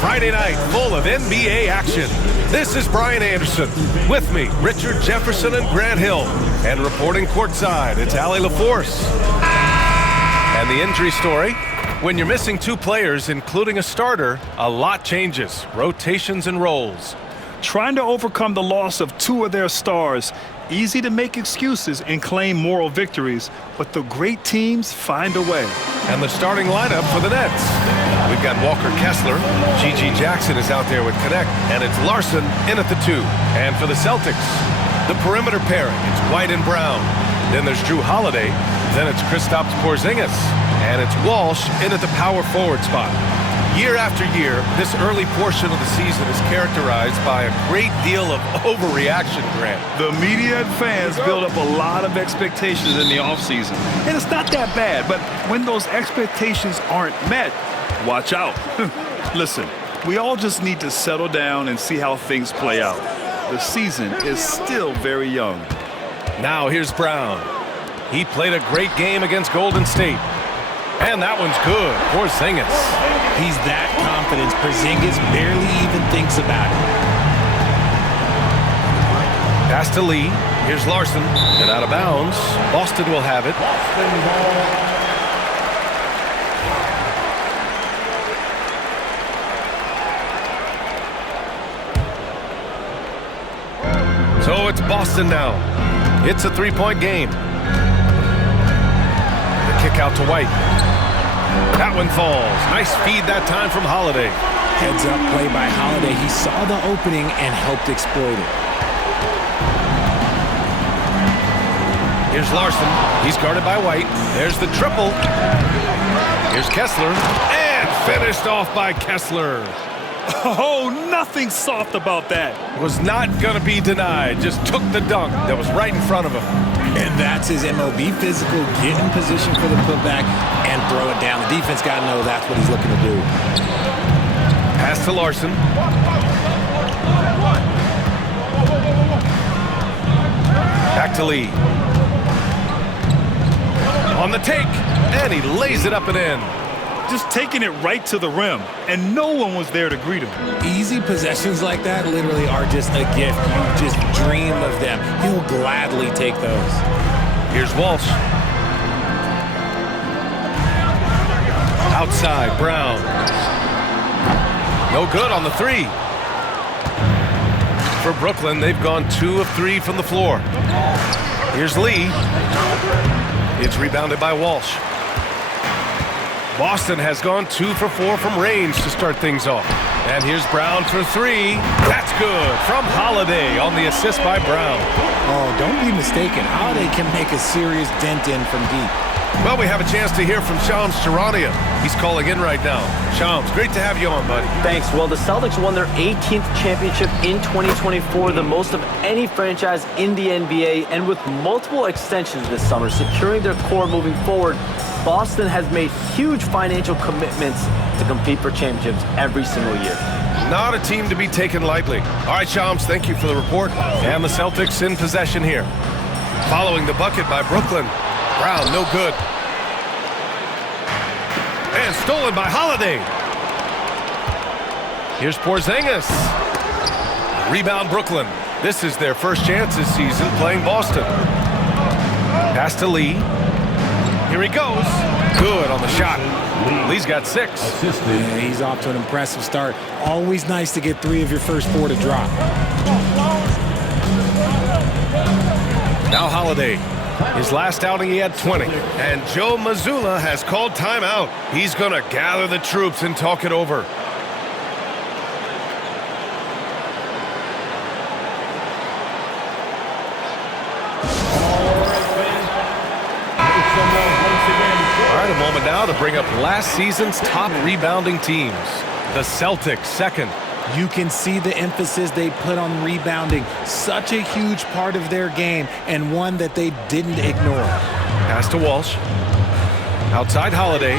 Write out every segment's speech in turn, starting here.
Friday night full of NBA action. This is Brian Anderson. With me, Richard Jefferson and Grant Hill. And reporting courtside, it's Allie LaForce. And the injury story, when you're missing two players, including a starter, a lot changes. Rotations and roles. Trying to overcome the loss of two of their stars. Easy to make excuses and claim moral victories, but the great teams find a way. And the starting lineup for the Nets. We've got Walker Kessler. G.G. Jackson is out there with Connect, and it's Larson in at the 2. And for the Celtics, the perimeter pairing, it's White and Brown. Then there's Drew Holiday. Then it's Kristaps Porzingis. And it's Walsh in at the power forward spot. Year after year, this early portion of the season is characterized by a great deal of overreaction, Grant. The media and fans build up a lot of expectations in the offseason. And it's not that bad, but when those expectations aren't met, watch out. Listen, we all just need to settle down and see how things play out. The season is still very young. Now here's Brown. He played a great game against Golden State. And that one's good. Porzingis. He's that confident. Porzingis barely even thinks about it. Pass to Lee. Here's Larson. And out of bounds. Boston will have it. So it's Boston now. It's a three-point game. The kick out to White. That one falls. Nice feed that time from Holiday. Heads up play by Holiday. He saw the opening and helped exploit it. Here's Larson. He's guarded by White. There's the triple. Here's Kessler. And finished off by Kessler. Oh, nothing soft about that. Was not going to be denied. Just took the dunk that was right in front of him. And that's his MO. Be physical, get in position for the putback, and throw it down. The defense got to know that's what he's looking to do. Pass to Larson. Back to Lee. On the take, and he lays it up and in. Just taking it right to the rim, and no one was there to greet him. Easy possessions like that literally are just a gift. You just dream of them. He'll gladly take those. Here's Walsh. Outside, Brown. No good on the 3. For Brooklyn, they've gone 2 of 3 from the floor. Here's Lee. It's rebounded by Walsh. Boston has gone 2 for 4 from range to start things off. And here's Brown for 3. That's good from Holiday on the assist by Brown. Oh, don't be mistaken. Holiday can make a serious dent in from deep. Well, we have a chance to hear from Shams Charania. He's calling in right now. Shams, great to have you on, buddy. Thanks. Well, the Celtics won their 18th championship in 2024, the most of any franchise in the NBA, and with multiple extensions this summer, securing their core moving forward. Boston has made huge financial commitments to compete for championships every single year. Not a team to be taken lightly. All right, Shams, thank you for the report. And the Celtics in possession here. Following the bucket by Brooklyn. Brown, no good. And stolen by Holiday. Here's Porzingis. Rebound Brooklyn. This is their first chance this season playing Boston. Pass to Lee. Here he goes. Good on the shot. Lee's got 6. Yeah, he's off to an impressive start. Always nice to get 3 of your first 4 to drop. Now Holiday. His last outing, he had 20. And Joe Mazzulla has called timeout. He's going to gather the troops and talk it over. A moment now to bring up last season's top rebounding teams. The Celtics second. You can see the emphasis they put on rebounding. Such a huge part of their game, and one that they didn't ignore. Pass to Walsh. Outside Holiday.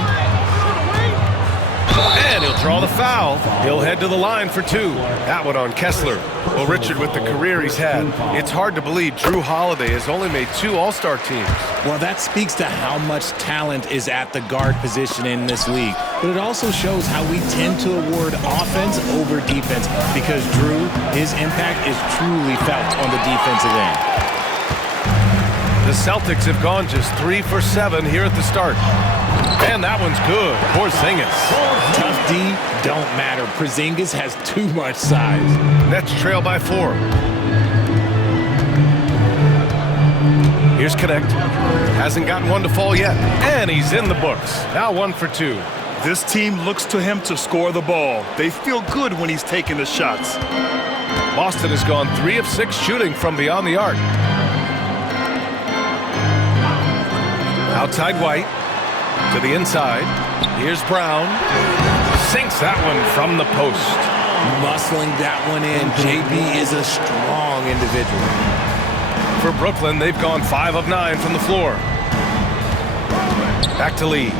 And he'll draw the foul. He'll head to the line for 2. That one on Kessler. Well, Richard, with the career he's had, it's hard to believe Drew Holiday has only made 2 All-Star teams. Well, that speaks to how much talent is at the guard position in this league. But it also shows how we tend to award offense over defense because Drew, his impact is truly felt on the defensive end. The Celtics have gone just 3 for 7 here at the start. And that one's good. Porzingis. Tough D don't matter. Porzingis has too much size. Nets trail by 4. Here's Connect. Hasn't gotten one to fall yet. And he's in the books. Now 1 for 2. This team looks to him to score the ball. They feel good when he's taking the shots. Boston has gone 3 of 6 shooting from beyond the arc. Outside White. To the inside. Here's Brown. Sinks that one from the post. Muscling that one in. JB is a strong individual. For Brooklyn, they've gone 5 of 9 from the floor. Back to Lee.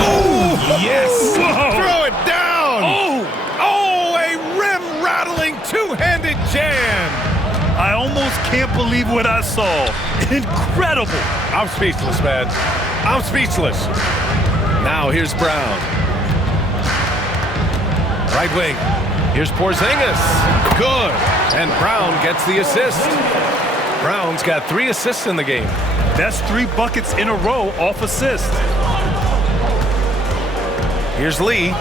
Oh, yes! Whoa. Throw it down! Oh! A rim-rattling two-handed jam! I almost can't believe what I saw. Incredible. I'm speechless, man. I'm speechless. Now here's Brown. Right wing. Here's Porzingis. Good. And Brown gets the assist. Brown's got 3 assists in the game. That's 3 buckets in a row off assist. Here's Lee.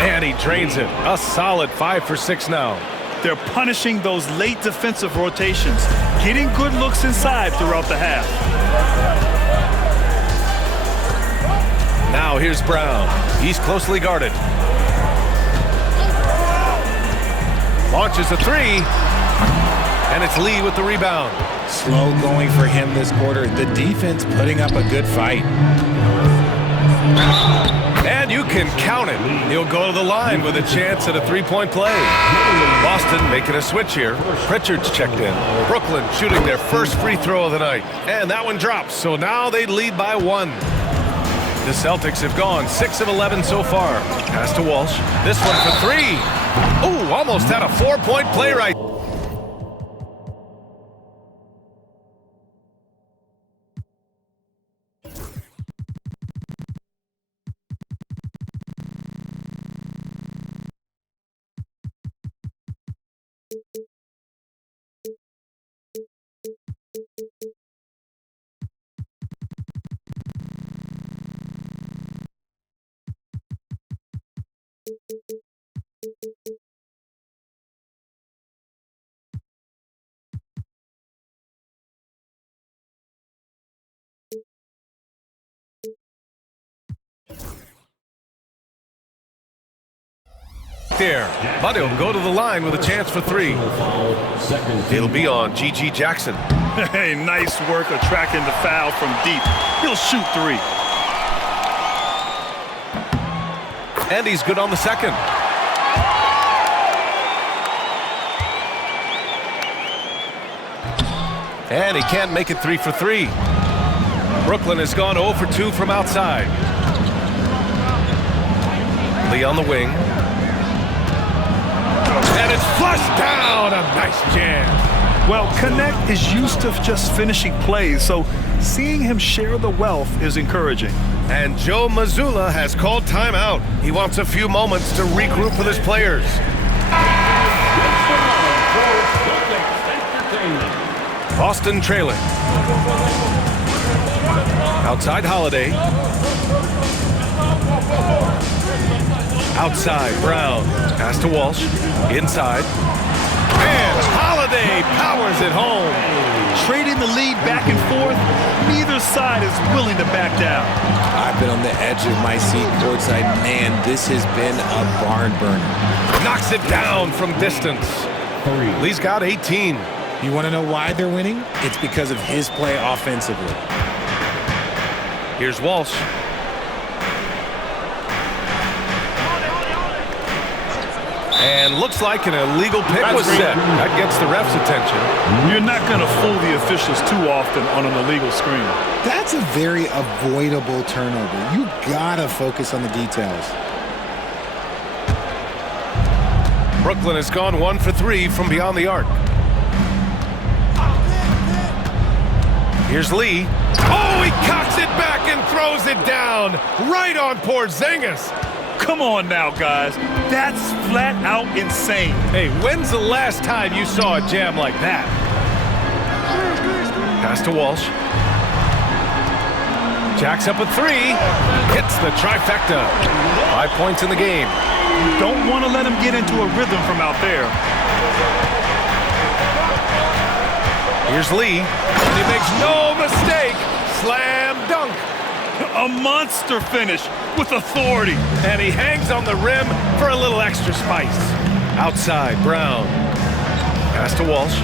And he drains it. A solid 5 for 6 now. They're punishing those late defensive rotations, getting good looks inside throughout the half. Now here's Brown. He's closely guarded. Launches a 3. And it's Lee with the rebound. Slow going for him this quarter. The defense putting up a good fight. And you can count it. He'll go to the line with a chance at a 3-point play. Boston making a switch here. Pritchard's checked in. Brooklyn shooting their first free throw of the night. And that one drops, so now they lead by 1. The Celtics have gone 6 of 11 so far. Pass to Walsh. This one for 3. Ooh, almost had a 4-point play right. There, but he'll go to the line with a chance for 3. It'll be on G.G. Jackson. Hey, nice work attracting the foul from deep. He'll shoot 3. And he's good on the second. And he can't make it 3 for 3. Brooklyn has gone 0 for 2 from outside. Lee on the wing. And it's flushed down. A nice jam. Well, Connect is used to just finishing plays, so seeing him share the wealth is encouraging. And Joe Mazzulla has called timeout. He wants a few moments to regroup with his players. Boston trailing. Outside Holiday. Outside Brown. Pass to Walsh. Inside. And Holiday powers it home. Trading the lead back and forth, neither side is willing to back down. I've been on the edge of my seat courtside. Man, this has been a barn burner. Knocks it down from distance. Lee's got 18. You want to know why they're winning? It's because of his play offensively. Here's Walsh. And looks like an illegal pick was set. That gets the ref's attention. You're not going to fool the officials too often on an illegal screen. That's a very avoidable turnover. You gotta focus on the details. Brooklyn has gone 1 for 3 from beyond the arc. Here's Lee. Oh, he cocks it back and throws it down. Right on Porzingis. Come on now, guys. That's flat out insane. Hey, when's the last time you saw a jam like that? Pass to Walsh. Jacks up a 3. Hits the trifecta. 5 points in the game. You don't want to let him get into a rhythm from out there. Here's Lee. And he makes no mistake. Slam dunk. A monster finish with authority. And he hangs on the rim for a little extra spice. Outside, Brown. Pass to Walsh.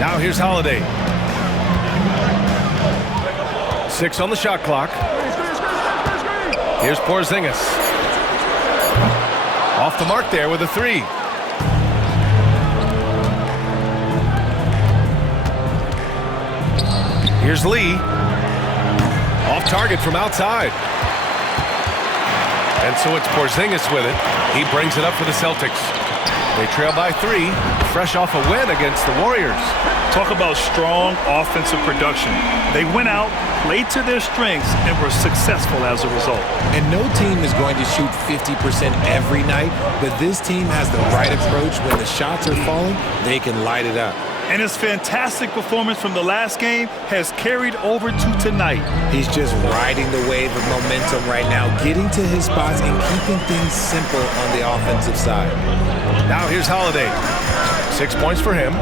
Now here's Holiday. 6 on the shot clock. Here's Porzingis. Off the mark there with a 3. Here's Lee. Off target from outside. And so it's Porzingis with it. He brings it up for the Celtics. They trail by 3, fresh off a win against the Warriors. Talk about strong offensive production. They went out, played to their strengths, and were successful as a result. And no team is going to shoot 50% every night, but this team has the right approach. When the shots are falling, they can light it up. And his fantastic performance from the last game has carried over to tonight. He's just riding the wave of momentum right now, getting to his spots and keeping things simple on the offensive side. Now here's Holiday. 6 points for him.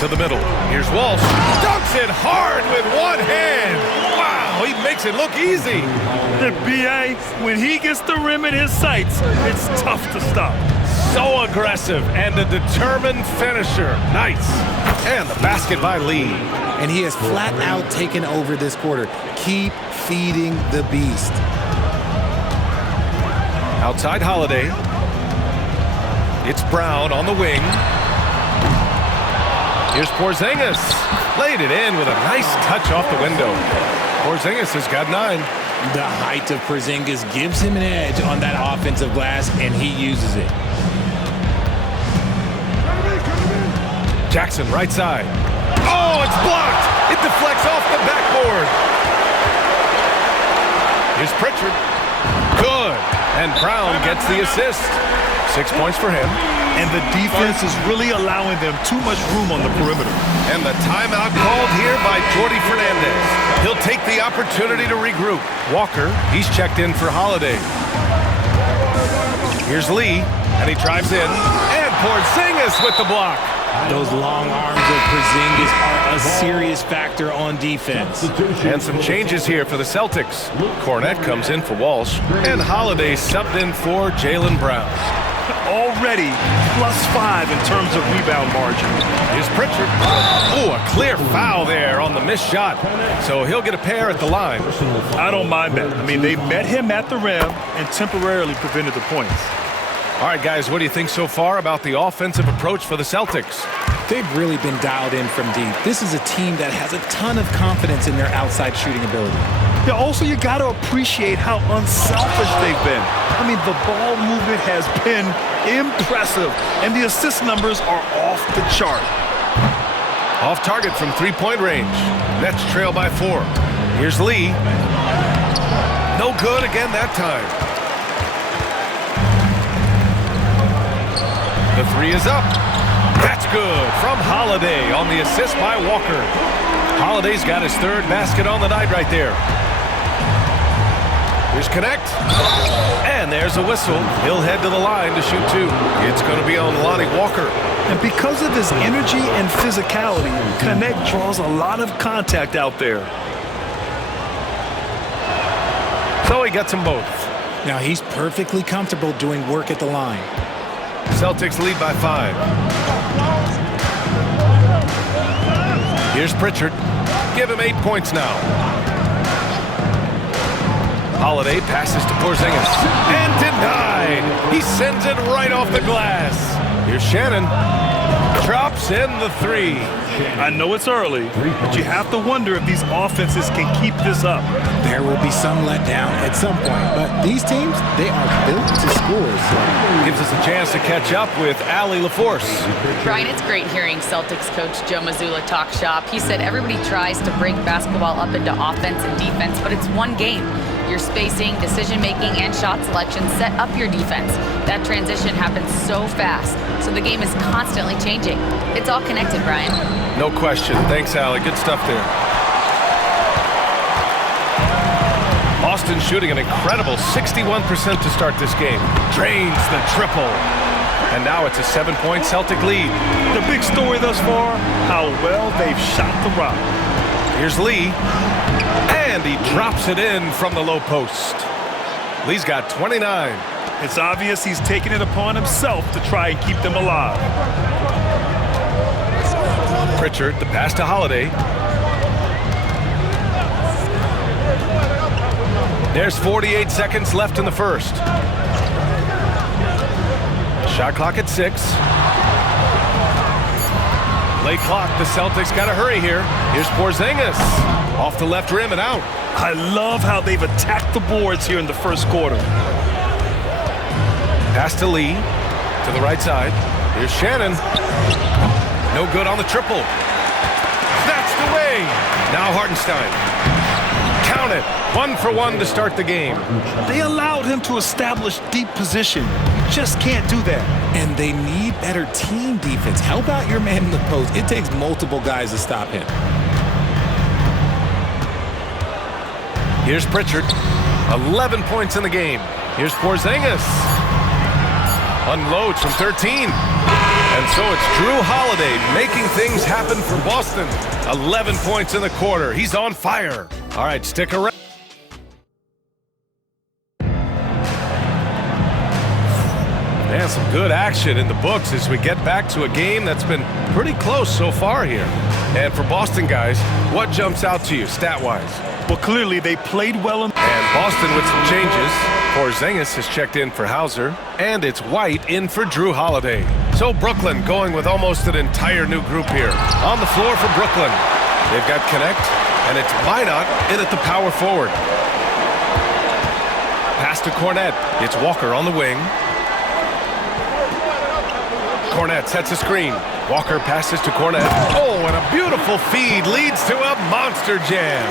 To the middle. Here's Walsh. Dunks it hard with one hand. Wow, he makes it look easy. The B.A., when he gets the rim in his sights, it's tough to stop. So aggressive and a determined finisher. Nice. And the basket by Lee. And he has flat out taken over this quarter. Keep feeding the beast. Outside Holiday. It's Brown on the wing. Here's Porzingis. Laid it in with a nice touch off the window. Porzingis has got 9. The height of Porzingis gives him an edge on that offensive glass, and he uses it. Jackson, right side. Oh, it's blocked. It deflects off the backboard. Here's Pritchard. Good. And Brown gets the assist. 6 points for him. And the defense is really allowing them too much room on the perimeter. And the timeout called here by Jordi Fernandez. He'll take the opportunity to regroup. Walker, he's checked in for Holiday. Here's Lee, and he drives in. And Porzingis with the block. Those long arms of Porzingis are a serious factor on defense. And some changes here for the Celtics. Cornette comes in for Walsh, and Holiday subbed in for Jaylen Brown. Already +5 in terms of rebound margin. Here's Pritchard. Oh, a clear foul there on the missed shot. So he'll get a pair at the line. I don't mind that. I mean, they met him at the rim and temporarily prevented the points. All right, guys, what do you think so far about the offensive approach for the Celtics? They've really been dialed in from deep. This is a team that has a ton of confidence in their outside shooting ability. Yeah, also, you got to appreciate how unselfish they've been. I mean, the ball movement has been impressive, and the assist numbers are off the chart. Off target from three-point range. Nets trail by 4. Here's Lee. No good again that time. The 3 is up. That's good from Holiday on the assist by Walker. Holiday's got his 3rd basket on the night right there. Here's Connect. And there's a whistle. He'll head to the line to shoot 2. It's going to be on Lonnie Walker. And because of his energy and physicality, Connect draws a lot of contact out there. So he gets them both. Now he's perfectly comfortable doing work at the line. Celtics lead by 5. Here's Pritchard. Give him 8 points now. Holiday passes to Porzingis. And denied. He sends it right off the glass. Here's Shannon. Drops in the three. I know it's early, but you have to wonder if these offenses can keep this up. There will be some letdown at some point, but these teams, they are built to score. So. Gives us a chance to catch up with Allie LaForce. Brian, it's great hearing Celtics coach Joe Mazzulla talk shop. He said everybody tries to break basketball up into offense and defense, but it's one game. Your spacing, decision-making, and shot selection set up your defense. That transition happens so fast, so the game is constantly changing. It's all connected, Brian. No question. Thanks, Allie. Good stuff there. Boston shooting an incredible 61% to start this game. Drains the triple. And now it's a 7-point Celtic lead. The big story thus far, how well they've shot the rock. Here's Lee. And he drops it in from the low post. Lee's got 29. It's obvious he's taking it upon himself to try and keep them alive. Pritchard, the pass to Holiday. There's 48 seconds left in the first. Shot clock at 6. Late clock, the Celtics got to hurry here. Here's Porzingis. Off the left rim and out. I love how they've attacked the boards here in the first quarter. Pass to Lee. To the right side. Here's Shannon. No good on the triple. Snatched away. Now Hartenstein. Count it. 1 for 1 to start the game. They allowed him to establish deep position. You just can't do that. And they need better team defense. Help out your man in the post. It takes multiple guys to stop him. Here's Pritchard. 11 points in the game. Here's Porzingis. Unloads from 13. And so it's Drew Holiday making things happen for Boston. 11 points in the quarter. He's on fire. All right, stick around. And some good action in the books as we get back to a game that's been pretty close so far here. And for Boston guys, what jumps out to you stat-wise? Well, clearly they played well. And Boston with some changes. Porzingis has checked in for Hauser, and it's White in for Drew Holiday. So Brooklyn going with almost an entire new group here. On the floor for Brooklyn. They've got Connect, and it's Minot in at the power forward. Pass to Cornette. It's Walker on the wing. Cornette sets a screen. Walker passes to Cornette. Oh, and a beautiful feed leads to a monster jam.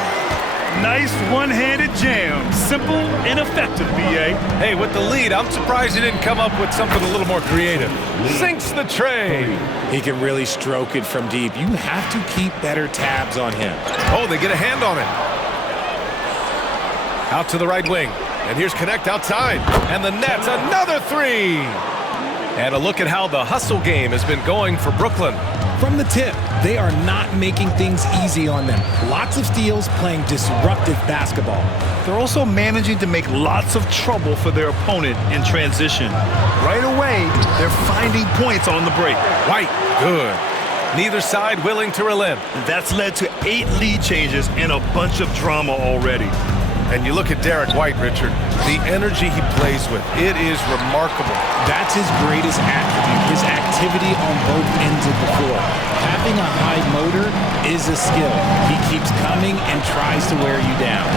Nice one-handed jam. Simple and effective, B.A. Hey, with the lead, I'm surprised he didn't come up with something a little more creative. Sinks the tray. He can really stroke it from deep. You have to keep better tabs on him. Oh, they get a hand on it. Out to the right wing. And here's Connect outside. And the Nets, another three. And a look at how the hustle game has been going for Brooklyn. From the tip, they are not making things easy on them. Lots of steals, playing disruptive basketball. They're also managing to make lots of trouble for their opponent in transition. Right away, they're finding points on the break. White, good. Neither side willing to relent. That's led to 8 lead changes and a bunch of drama already. And you look at Derek White, Richard, the energy he plays with, it is remarkable. That's his greatest attribute, his activity on both ends of the floor. Having a high motor is a skill. He keeps coming and tries to wear you down.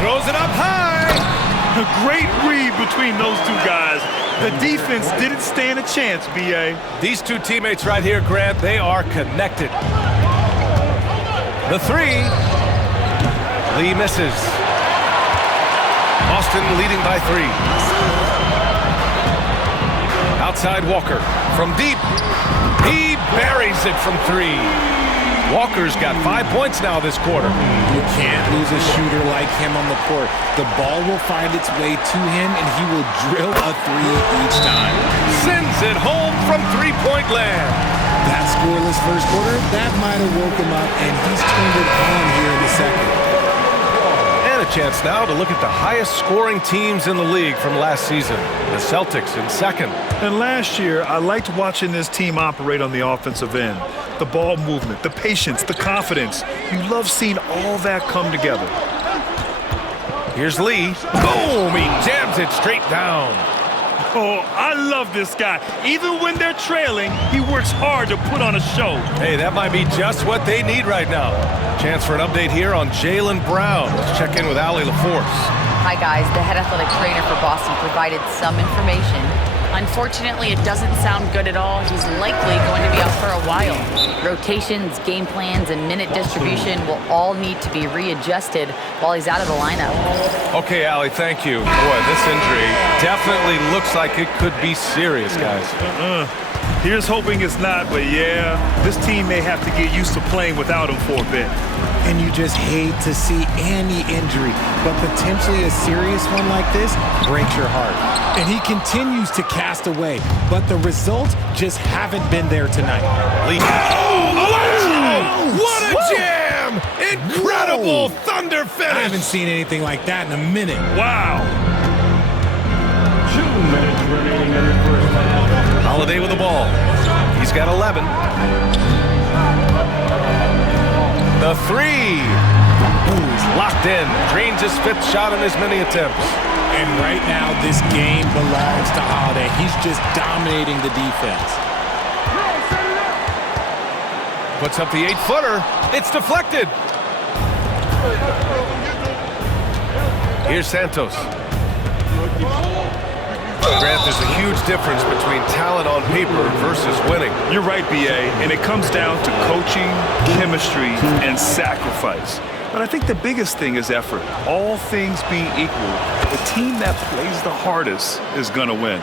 Throws it up high. A great read between those two guys. The defense didn't stand a chance, B.A. These two teammates right here, Grant, they are connected. The three. Lee misses. Boston leading by 3. Outside Walker from deep. He buries it from 3. Walker's got 5 points now this quarter. You can't lose a shooter like him on the court. The ball will find its way to him, and he will drill a 3 each time. Sends it home from three-point land. That scoreless first quarter, that might have woke him up, and he's turned it on here in the second. A chance now to look at the highest scoring teams in the league from last season. The Celtics in second. And last year, I liked watching this team operate on the offensive end. The ball movement, the patience, the confidence. You love seeing all that come together. Here's Lee. Boom! He jams it straight down. Oh, I love this guy. Even when they're trailing, he works hard to put on a show. Hey, that might be just what they need right now. Chance for an update here on Jaylen Brown. Let's check in with Allie LaForce. Hi, guys. The head athletic trainer for Boston provided some information. Unfortunately, it doesn't sound good at all. He's likely going to be out for a while. Rotations, game plans, and minute distribution will all need to be readjusted while he's out of the lineup. Okay, Allie, thank you. Boy, this injury definitely looks like it could be serious, guys. Here's hoping it's not, but yeah, this team may have to get used to playing without him for a bit. And you just hate to see any injury, but potentially a serious one like this breaks your heart. And he continues to cast away, but the results just haven't been there tonight. Lee. Oh, what a jam! Incredible thunder finish! I haven't seen anything like that in a minute. Wow. 2 minutes remaining in the first half. Holiday with the ball. He's got 11. The three. He's locked in. Drains his 5th shot in as many attempts. And right now, this game belongs to Holiday. He's just dominating the defense. Puts up the 8-footer. It's deflected. Here's Santos. Grant, there's a huge difference between talent on paper versus winning. You're right, B.A., and it comes down to coaching, chemistry, and sacrifice. But I think the biggest thing is effort. All things being equal, the team that plays the hardest is going to win.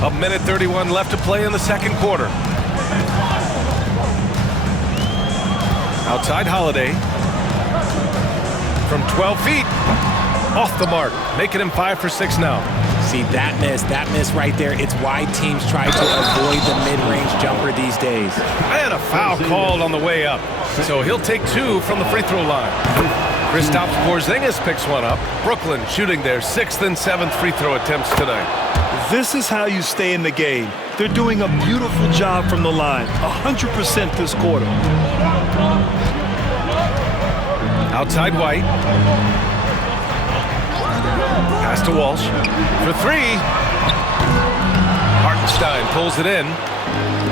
1:31 left to play in the second quarter. Outside Holiday. From 12 feet. Off the mark. Making him 5 for 6 now. See, that miss right there, it's why teams try to avoid the mid-range jumper these days. And a foul called on the way up. So he'll take 2 from the free throw line. Kristaps Porzingis picks one up. Brooklyn shooting their 6th and 7th free throw attempts tonight. This is how you stay in the game. They're doing a beautiful job from the line. 100% this quarter. Outside White. Pass to Walsh. For 3. Hartenstein pulls it in.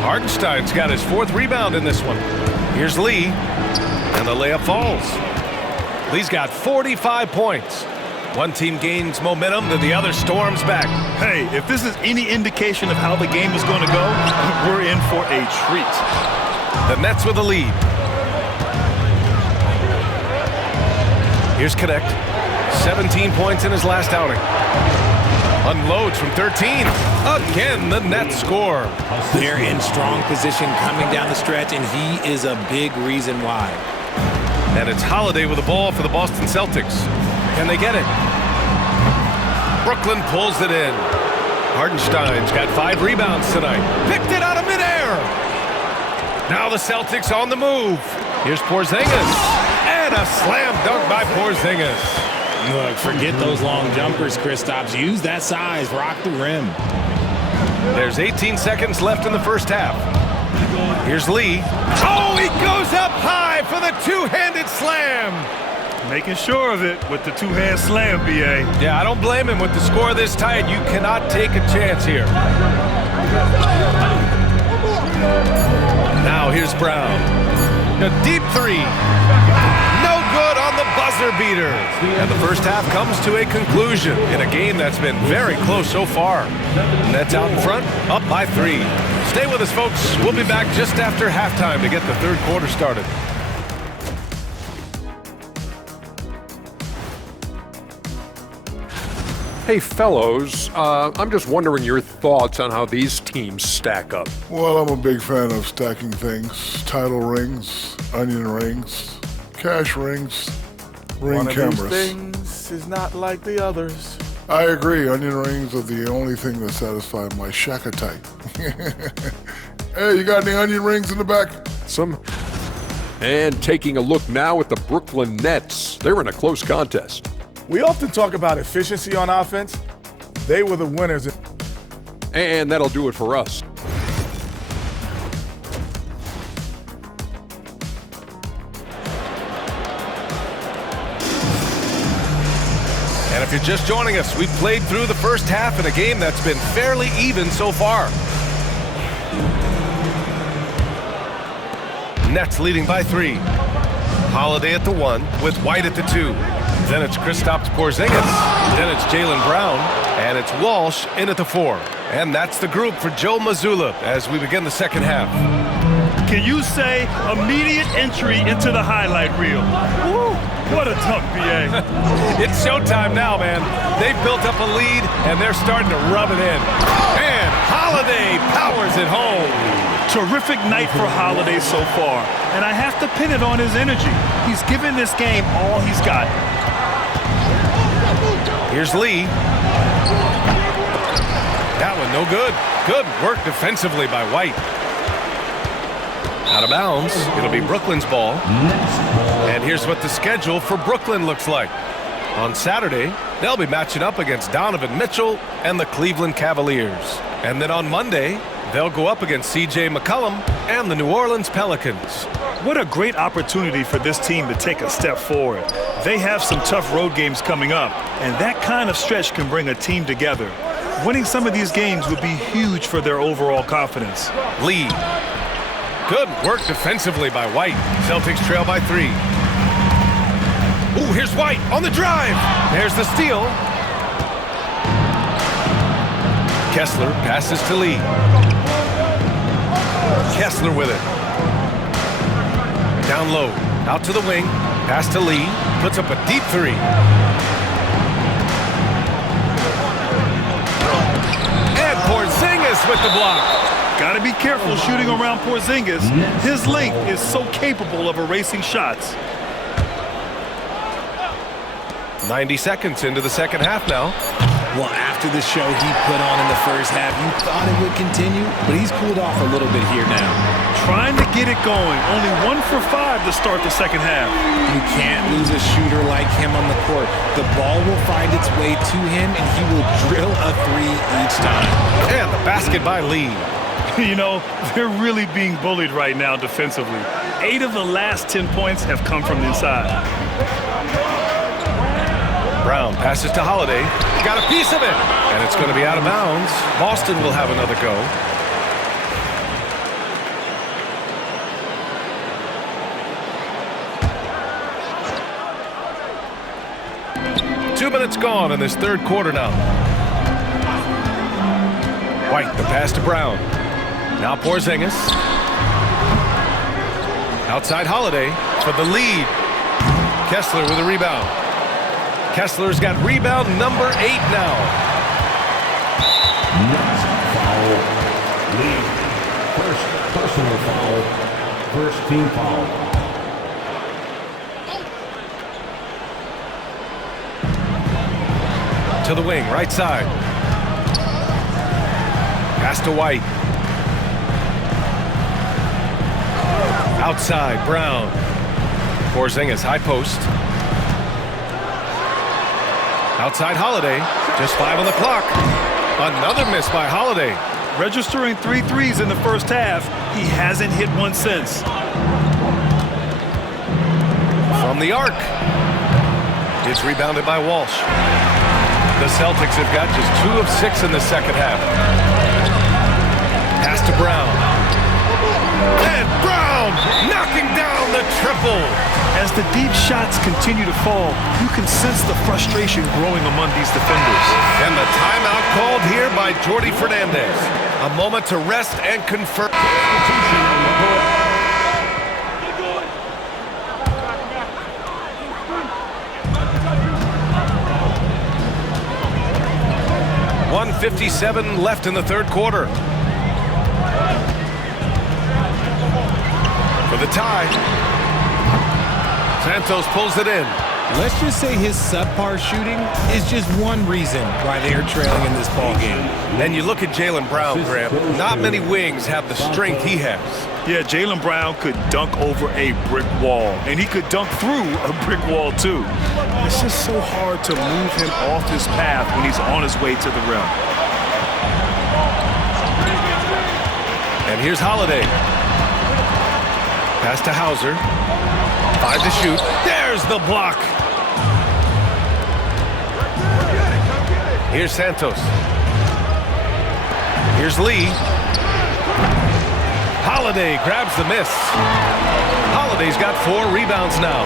Hartenstein's got his 4th rebound in this one. Here's Lee. And the layup falls. Lee's got 45 points. One team gains momentum, then the other storms back. Hey, if this is any indication of how the game is going to go, we're in for a treat. The Nets with the lead. Here's Connect. 17 points in his last outing. Unloads from 13. Again, the Nets score. They're in strong position coming down the stretch, and he is a big reason why. And it's Holiday with the ball for the Boston Celtics. Can they get it? Brooklyn pulls it in. Hartenstein's got 5 rebounds tonight. Picked it out of midair. Now the Celtics on the move. Here's Porzingis. And a slam dunk by Porzingis. Look, forget those long jumpers, Kristaps. Use that size. Rock the rim. There's 18 seconds left in the first half. Here's Lee. Oh, he goes up high for the 2-handed slam. Making sure of it with the 2-hand slam, B.A. Yeah, I don't blame him. With the score this tight, you cannot take a chance here. Now here's Brown. A deep 3. No good on the buzzer beater. And the first half comes to a conclusion in a game that's been very close so far. Nets out in front, up by 3. Stay with us, folks. We'll be back just after halftime to get the third quarter started. Hey, fellows, I'm just wondering your thoughts on how these teams stack up. Well, I'm a big fan of stacking things. Title rings, onion rings, cash rings, ring cameras. One of these things is not like the others. I agree. Onion rings are the only thing that satisfy my shack-a-type. Hey, you got any onion rings in the back? Some. And taking a look now at the Brooklyn Nets. They're in a close contest. We often talk about efficiency on offense. They were the winners. And that'll do it for us. if you're just joining us, we've played through the first half in a game that's been fairly even so far. Nets leading by 3. Holiday at the 1 with White at the 2. Then it's Kristaps Porzingis. Then it's Jaylen Brown. And it's Walsh in at the 4. And that's the group for Joe Mazzulla as we begin the second half. Can you say immediate entry into the highlight reel? Woo, what a tough BA. It's showtime now, man. They've built up a lead, and they're starting to rub it in. And Holiday powers it home. Terrific night for Holiday so far, and I have to pin it on his energy. He's given this game all he's got. Here's Lee. That one no good. Good work defensively by White. Out of bounds. It'll be Brooklyn's ball. And here's what the schedule for Brooklyn looks like. On Saturday, they'll be matching up against Donovan Mitchell and the Cleveland Cavaliers. And then on Monday, they'll go up against C.J. McCollum and the New Orleans Pelicans. What a great opportunity for this team to take a step forward. They have some tough road games coming up, and that kind of stretch can bring a team together. Winning some of these games would be huge for their overall confidence. Lee. Good work defensively by White. Celtics trail by 3. Ooh, here's White on the drive. There's the steal. Kessler passes to Lee. Kessler with it. Down low. Out to the wing. Pass to Lee. Puts up a deep 3. And Porzingis with the block. Got to be careful shooting around Porzingis. His length is so capable of erasing shots. 90 seconds into the second half now. Well, after the show he put on in the first half, you thought it would continue, but he's cooled off a little bit here now. Trying to get it going. Only 1 for 5 to start the second half. You can't lose a shooter like him on the court. The ball will find its way to him, and he will drill a 3 each time. And the basket by Lee. You know, they're really being bullied right now defensively. 8 of the last 10 points have come from the inside. Brown passes to Holiday. Got a piece of it. And it's going to be out of bounds. Boston will have another go. Two minutes gone in this third quarter now. White, the pass to Brown. Now Porzingis. Outside Holiday for the lead. Kessler with a rebound. Kessler's got rebound number 8 now. Next foul. Lee. First personal foul. First team foul. To the wing, right side. Pass to White. Outside, Brown. Porzingis, high post. Outside Holiday. Just 5 on the clock. Another miss by Holiday. Registering 3 threes in the first half. He hasn't hit one since. From the arc. It's rebounded by Walsh. The Celtics have got just 2 of 6 in the second half. Pass to Brown. And Brown knocking down the triple. As the deep shots continue to fall, you can sense the frustration growing among these defenders. And the timeout called here by Jordi Fernandez. A moment to rest and confirm. Substitution on the board. 1:57 left in the third quarter. For the tie. Santos pulls it in. Let's just say his subpar shooting is just one reason why they are trailing in this ball game. And you look at Jaylen Brown, Graham. Not many wings have the strength he has. Yeah, Jaylen Brown could dunk over a brick wall, and he could dunk through a brick wall too. It's just so hard to move him off his path when he's on his way to the rim. And here's Holiday. Pass to Hauser. 5 to shoot. There's the block. Here's Santos. Here's Lee. Holiday grabs the miss. Holiday's got 4 rebounds now.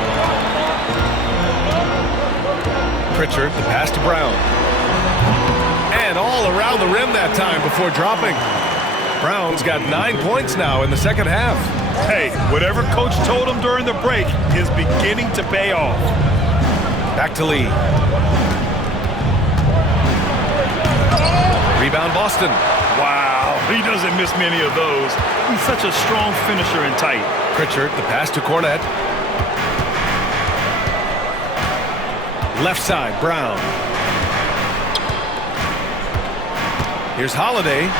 Pritchard, the pass to Brown. And all around the rim that time before dropping. Brown's got 9 points now in the second half. Hey, whatever coach told him during the break is beginning to pay off. Back to Lee. Rebound Boston. Wow, he doesn't miss many of those. He's such a strong finisher and tight. Pritchard, the pass to Cornette. Left side, Brown. Here's Holiday.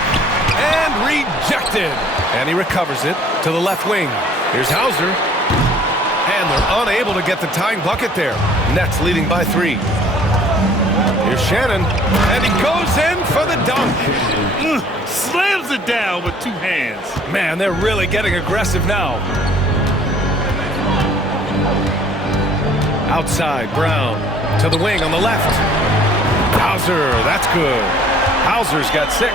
And rejected. And he recovers it to the left wing. Here's Hauser. And they're unable to get the tying bucket there. Nets leading by 3. Here's Shannon. And he goes in for the dunk. Slams it down with 2 hands. Man, they're really getting aggressive now. Outside, Brown. To the wing on the left. Hauser, that's good. Hauser's got 6.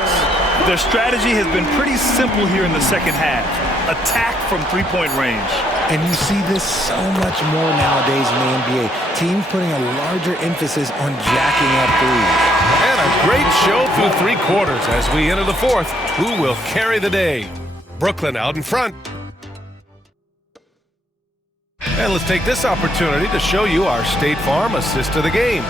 Their strategy has been pretty simple here in the second half. Attack from 3-point range. And you see this so much more nowadays in the NBA. Teams putting a larger emphasis on jacking up threes. And a great show through 3 quarters as we enter the 4th. Who will carry the day? Brooklyn out in front. And let's take this opportunity to show you our State Farm assist of the game.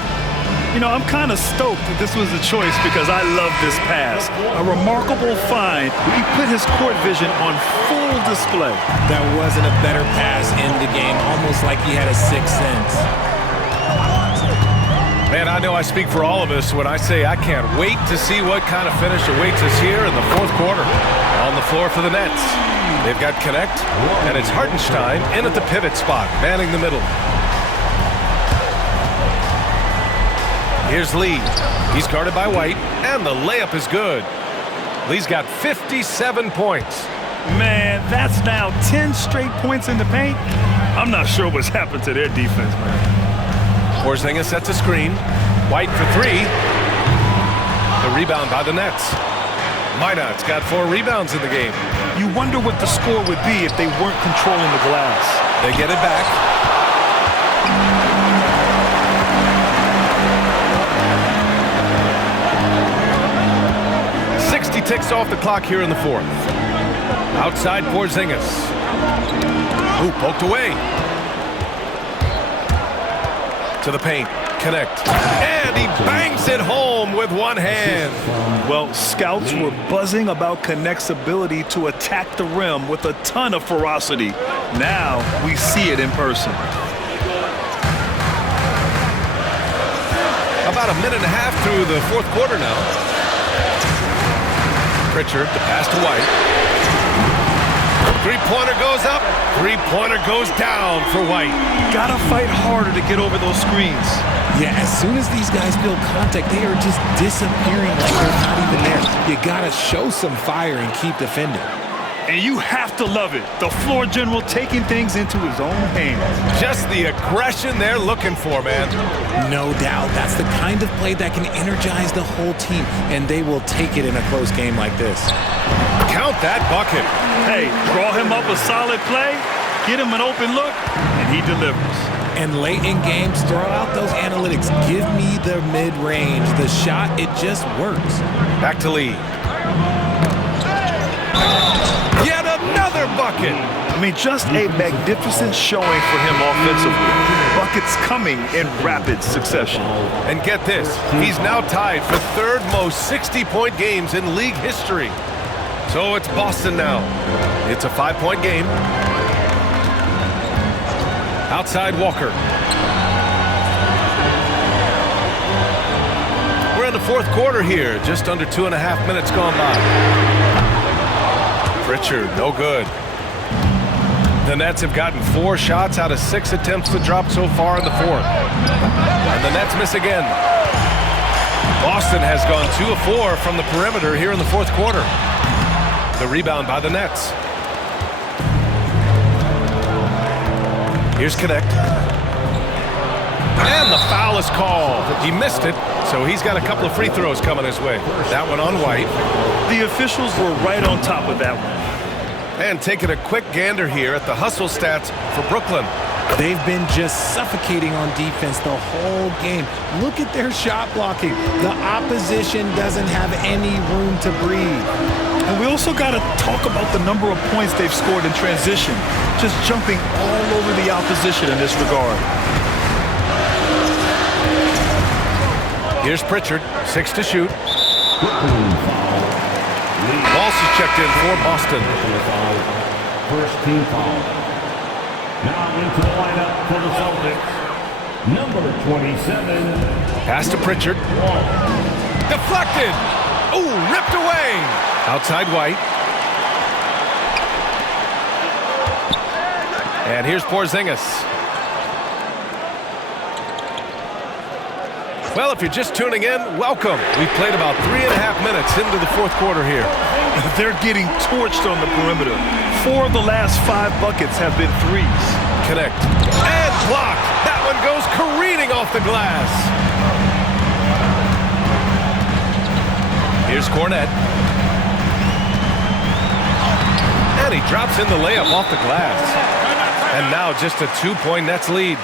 You know, I'm kind of stoked that this was a choice because I love this pass. A remarkable find. He put his court vision on full display. That wasn't a better pass in the game, almost like he had a 6th sense. Man, I know I speak for all of us when I say I can't wait to see what kind of finish awaits us here in the 4th quarter. On the floor for the Nets. They've got Connect, and it's Hartenstein in at the pivot spot, manning the middle. Here's Lee. He's guarded by White, and the layup is good. Lee's got 57 points. Man, that's now 10 straight points in the paint. I'm not sure what's happened to their defense, man. Porzingis sets a screen. White for 3. The rebound by the Nets. Minot's got 4 rebounds in the game. You wonder what the score would be if they weren't controlling the glass. They get it back. 60 ticks off the clock here in the 4th. Outside Porzingis. Ooh, poked away. To the paint. Connect. And he bangs it home with one hand. Well, scouts were buzzing about Connect's ability to attack the rim with a ton of ferocity. Now we see it in person. About a minute and a half through the 4th quarter now. Pritchard, the pass to White. 3-pointer goes up. 3-pointer goes down for White. Gotta fight harder to get over those screens. Yeah, as soon as these guys feel contact, they are just disappearing like they're not even there. You gotta show some fire and keep defending. And you have to love it. The floor general taking things into his own hands. Just the aggression they're looking for, man. No doubt. That's the kind of play that can energize the whole team, and they will take it in a close game like this. Count that bucket. Hey, draw him up a solid play, get him an open look, and he delivers. And late in games, throw out those analytics. Give me the mid-range. The shot, it just works. Back to Lee. Yet another bucket. I mean, just a magnificent showing for him offensively. Buckets coming in rapid succession. And get this, he's now tied for 3rd most 60-point games in league history. So it's Boston now. It's a 5-point game. Outside Walker. We're in the 4th quarter here. Just under 2.5 minutes gone by. Pritchard, no good. The Nets have gotten 4 shots out of 6 attempts to drop so far in the 4th. And the Nets miss again. Boston has gone 2 of 4 from the perimeter here in the 4th quarter. The rebound by the Nets. Here's Connect. And the foul is called. He missed it, so he's got a couple of free throws coming his way. That one on White. The officials were right on top of that one. And taking a quick gander here at the hustle stats for Brooklyn. They've been just suffocating on defense the whole game. Look at their shot blocking. The opposition doesn't have any room to breathe. And we also got to talk about the number of points they've scored in transition. Just jumping all over the opposition in this regard. Here's Pritchard, 6 to shoot. Walsh is checked in for Boston. First team foul. Now into the lineup for the Celtics. Number 27. Pass to Pritchard. Deflected. Ooh, ripped away. Outside White. And here's Porzingis. Well, if you're just tuning in, welcome. We've played about 3.5 minutes into the fourth quarter here. They're getting torched on the perimeter. 4 of the last 5 buckets have been threes. Connect. And blocked. That one goes careening off the glass. Here's Cornette. And he drops in the layup off the glass. And now just a 2-point Nets lead.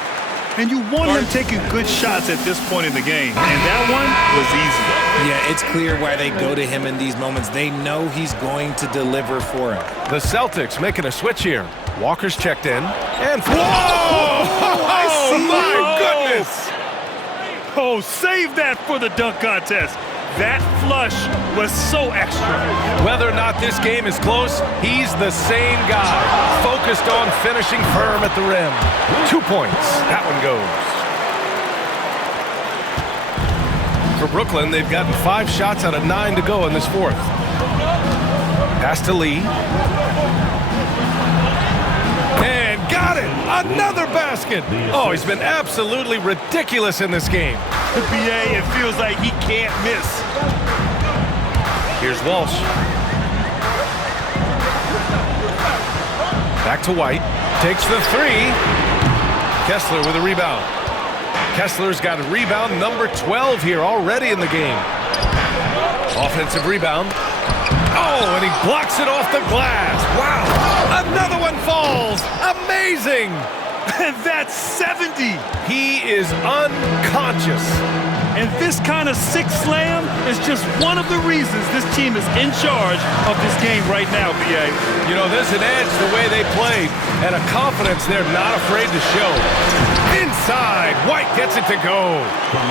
And you want him taking good shots at this point in the game. And that one was easy. Yeah, it's clear why they go to him in these moments. They know he's going to deliver for them. The Celtics making a switch here. Walker's checked in. And whoa! Oh, My goodness! Oh, save that for the dunk contest. That flush was so extra. Whether or not this game is close, he's the same guy. Focused on finishing firm at the rim. 2 points. That one goes. For Brooklyn, they've gotten 5 shots out of 9 to go in this fourth. Pass to Lee. And got it! Another basket! Oh, he's been absolutely ridiculous in this game. The BA, it feels like he can't miss. Here's Walsh. Back to White. Takes the 3. Kessler with a rebound. Kessler's got a rebound number 12 here already in the game. Offensive rebound. Oh, and he blocks it off the glass. Wow. Another one falls. Amazing. And that's 70. He is unconscious. And this kind of sick slam is just one of the reasons this team is in charge of this game right now, BA. You know, there's an edge the way they played and a confidence they're not afraid to show. Inside, White gets it to go.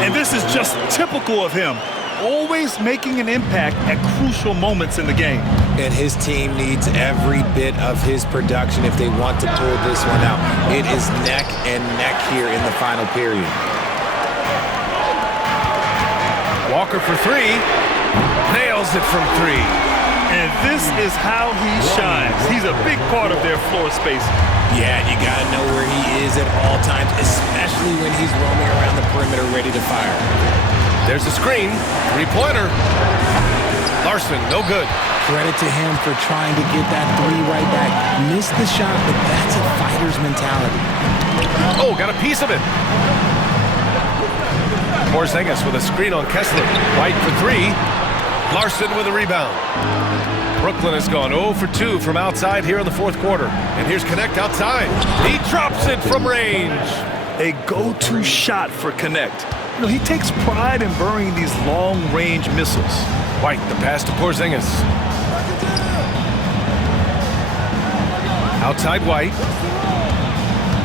And this is just typical of him. Always making an impact at crucial moments in the game. And his team needs every bit of his production if they want to pull this one out. It is neck and neck here in the final period. Walker for 3. Nails it from 3. And this is how he shines. He's a big part of their floor space. Yeah, you got to know where he is at all times, especially when he's roaming around the perimeter ready to fire. There's a screen. 3-pointer. Larson, no good. Credit to him for trying to get that 3 right back. Missed the shot, but that's a fighter's mentality. Oh, got a piece of it. Porzingis with a screen on Kessler. White for 3. Larson with a rebound. Brooklyn has gone 0 for 2 from outside here in the fourth quarter. And here's Connect outside. He drops it from range. A go-to shot for Connect. You know, he takes pride in burying these long-range missiles. White, the pass to Porzingis. Outside White.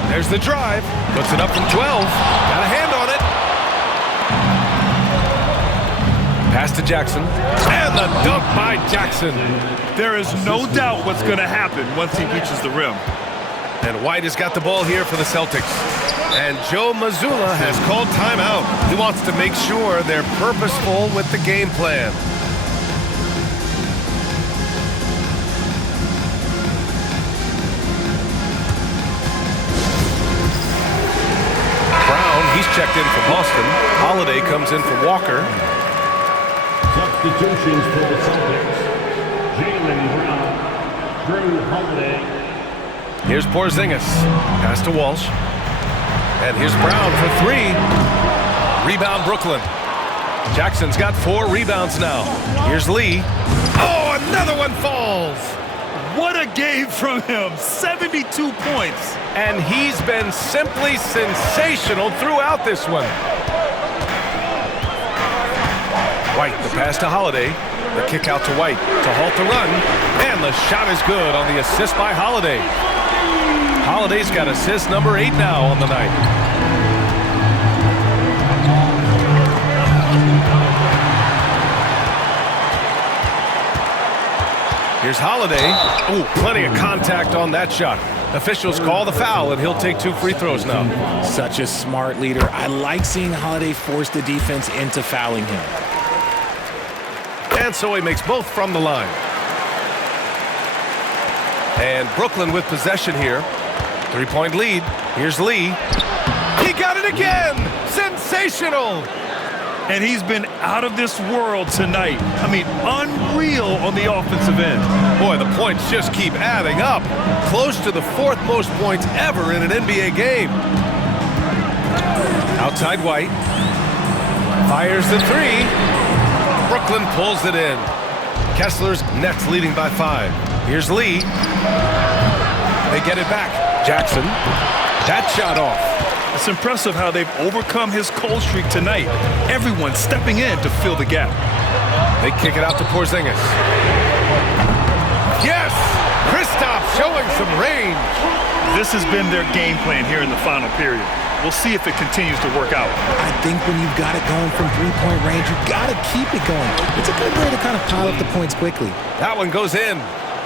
There's the drive. Puts it up from 12. Got a hand on it. Pass to Jackson. And the dunk by Jackson. There is no doubt what's going to happen once he reaches the rim. And White has got the ball here for the Celtics. And Joe Mazzulla has called timeout. He wants to make sure they're purposeful with the game plan. Brown, he's checked in for Boston. Holiday comes in for Walker. Substitutions for the Celtics. Jaylen Brown, Drew Holiday. Here's Porzingis. Pass to Walsh. And here's Brown for 3. Rebound, Brooklyn. Jackson's got 4 rebounds now. Here's Lee. Oh, another one falls. What a game from him. 72 points. And he's been simply sensational throughout this one. White, the pass to Holiday. The kick out to White to halt the run. And the shot is good on the assist by Holiday. Holiday's got assist number 8 now on the night. Here's Holiday. Ooh, plenty of contact on that shot. Officials call the foul, and he'll take 2 free throws now. Such a smart leader. I like seeing Holiday force the defense into fouling him. And so he makes both from the line. And Brooklyn with possession here. 3-point lead. Here's Lee. He got it again! Sensational! And he's been out of this world tonight. I mean, unreal on the offensive end. Boy, the points just keep adding up. Close to the 4th most points ever in an NBA game. Outside White. Fires the 3. Brooklyn pulls it in. Kessler's Nets leading by 5. Here's Lee. They get it back. Jackson. That shot off. It's impressive how they've overcome his cold streak tonight. Everyone stepping in to fill the gap. They kick it out to Porzingis. Yes! Kristaps showing some range. This has been their game plan here in the final period. We'll see if it continues to work out. I think when you've got it going from 3-point range, you've got to keep it going. It's a good way to kind of pile up the points quickly. That one goes in.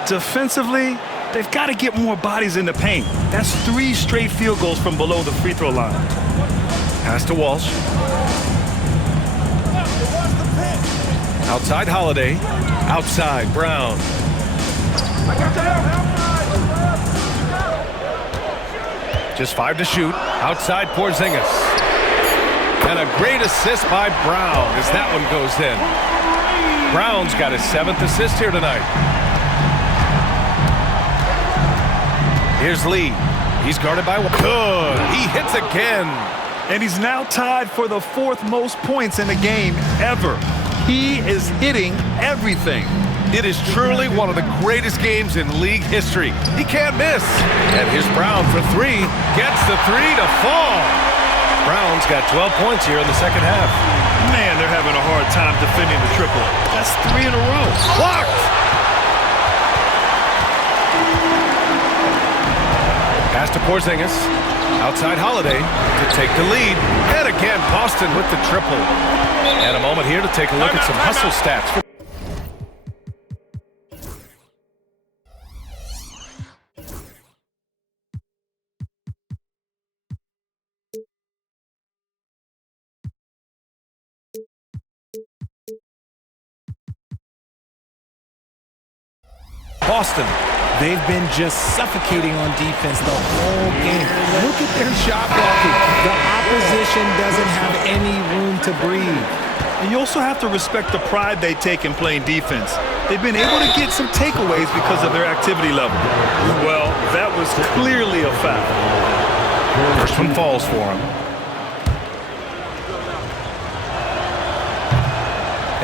Defensively, they've got to get more bodies in the paint. That's 3 straight field goals from below the free throw line. Pass to Walsh. Outside Holiday. Outside Brown. Just 5 to shoot. Outside Porzingis. And a great assist by Brown as that one goes in. Brown's got his 7th assist here tonight. Here's Lee. He's guarded by... Good. He hits again. And he's now tied for the 4th most points in a game ever. He is hitting everything. It is truly one of the greatest games in league history. He can't miss. And here's Brown for 3. Gets the 3 to fall. Brown's got 12 points here in the second half. Man, they're having a hard time defending the triple. That's 3 in a row. Blocked. Pass to Porzingis. Outside Holiday to take the lead. And again, Boston with the triple. And a moment here to take a look at some hustle stats. Boston. They've been just suffocating on defense the whole game. Look at their shot blocking. The opposition doesn't have any room to breathe. And you also have to respect the pride they take in playing defense. They've been able to get some takeaways because of their activity level. Well, that was clearly a foul. First one falls for him.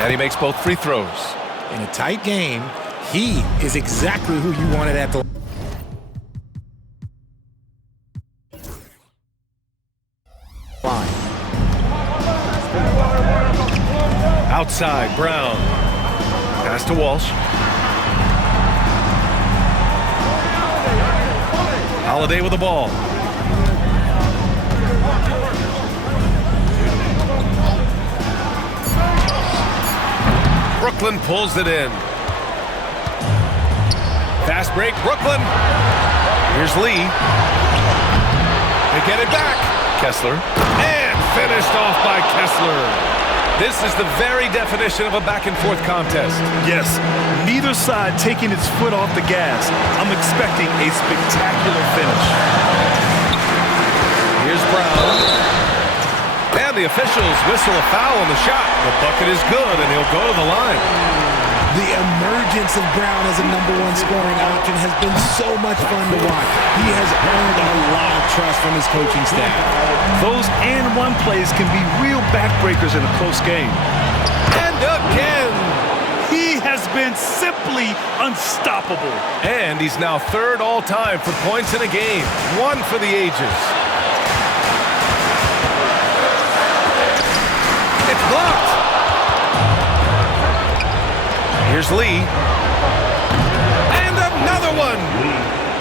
And he makes both free throws. In a tight game, he is exactly who you wanted at the line. Outside, Brown. Pass to Walsh. Holiday with the ball. Brooklyn pulls it in. Fast break, Brooklyn. Here's Lee. They get it back. Kessler. And finished off by Kessler. This is the very definition of a back-and-forth contest. Yes, neither side taking its foot off the gas. I'm expecting a spectacular finish. Here's Brown. And the officials whistle a foul on the shot. The bucket is good, and he'll go to the line. The emergence of Brown as a #1 scoring option has been so much fun to watch. He has earned a lot of trust from his coaching staff. Those and-one plays can be real backbreakers in a close game. And again! He has been simply unstoppable. And he's now third all-time for points in a game. One for the ages. It's blocked. Here's Lee. And another one.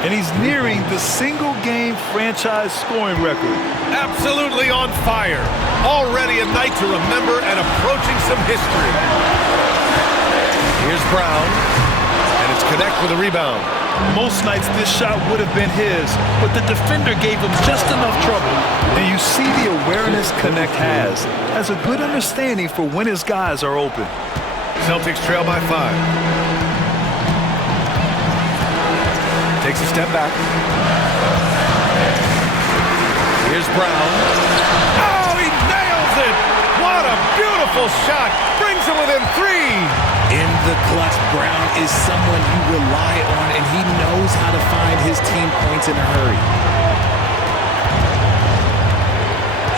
And he's nearing the single-game franchise scoring record. Absolutely on fire. Already a night to remember and approaching some history. Here's Brown. And it's Connect with a rebound. Most nights this shot would have been his, but the defender gave him just enough trouble. And you see the awareness Connect has a good understanding for when his guys are open. Celtics trail by 5. Takes a step back. Here's Brown. Oh, he nails it! What a beautiful shot! Brings him within 3. In the clutch, Brown is someone you rely on, and he knows how to find his team points in a hurry.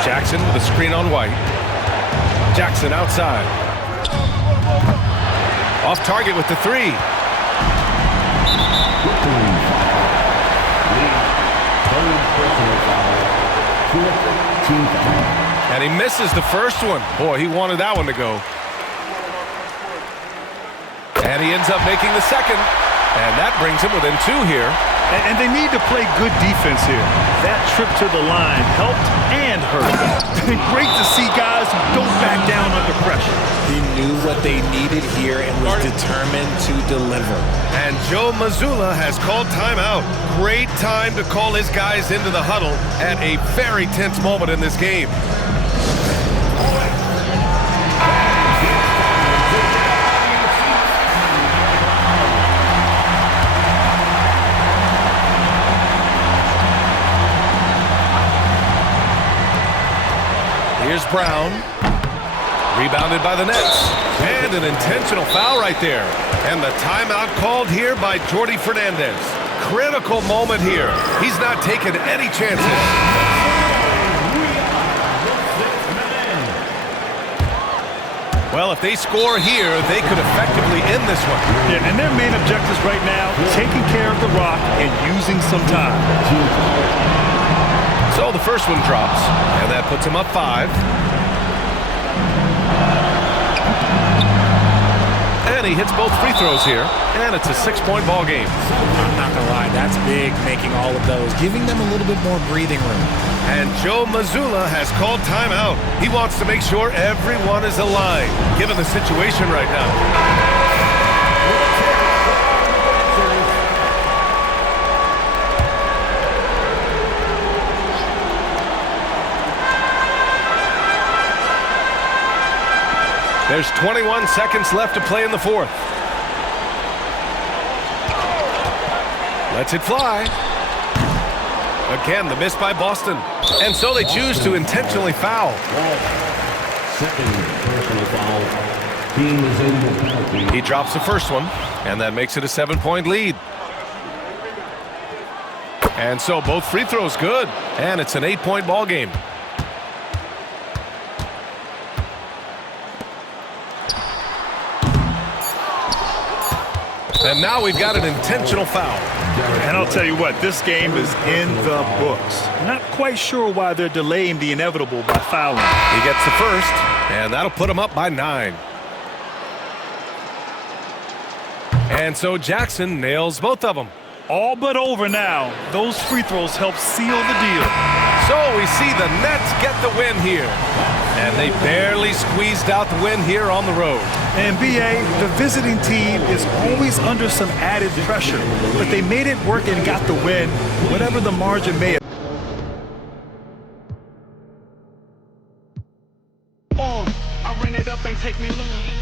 Jackson with a screen on White. Jackson outside. Off target with the 3. And he misses the first one. Boy, he wanted that one to go. And he ends up making the second. And that brings him within 2 here. And they need to play good defense here. That trip to the line helped and hurt. Great to see guys who don't back down under pressure. He knew what they needed here and was determined to deliver. And Joe Mazzulla has called timeout. Great time to call his guys into the huddle at a very tense moment in this game. Here's Brown. Rebounded by the Nets. And an intentional foul right there. And the timeout called here by Jordi Fernandez. Critical moment here. He's not taking any chances. Well, if they score here, they could effectively end this one. Yeah, and their main objectives right now, taking care of the rock and using some time. So the first one drops, and that puts him up 5. And he hits both free throws here, and it's a 6-point ball game. I'm not going to lie, that's big, making all of those, giving them a little bit more breathing room. And Joe Mazzulla has called timeout. He wants to make sure everyone is aligned, given the situation right now. There's 21 seconds left to play in the fourth. Lets it fly. Again, the miss by Boston. And so they choose to intentionally foul. Second personal foul. Team is in the penalty. He drops the first one, and that makes it a 7-point lead. And so both free throws good, and it's an 8-point ball game. And now we've got an intentional foul. And I'll tell you what, this game is in the books. Not quite sure why they're delaying the inevitable by fouling. He gets the first, and that'll put him up by 9. And so Jackson nails both of them. All but over now. Those free throws help seal the deal. So we see the Nets get the win here. And they barely squeezed out the win here on the road. And BA, the visiting team is always under some added pressure. But they made it work and got the win, whatever the margin may have. I ran it up and take me long.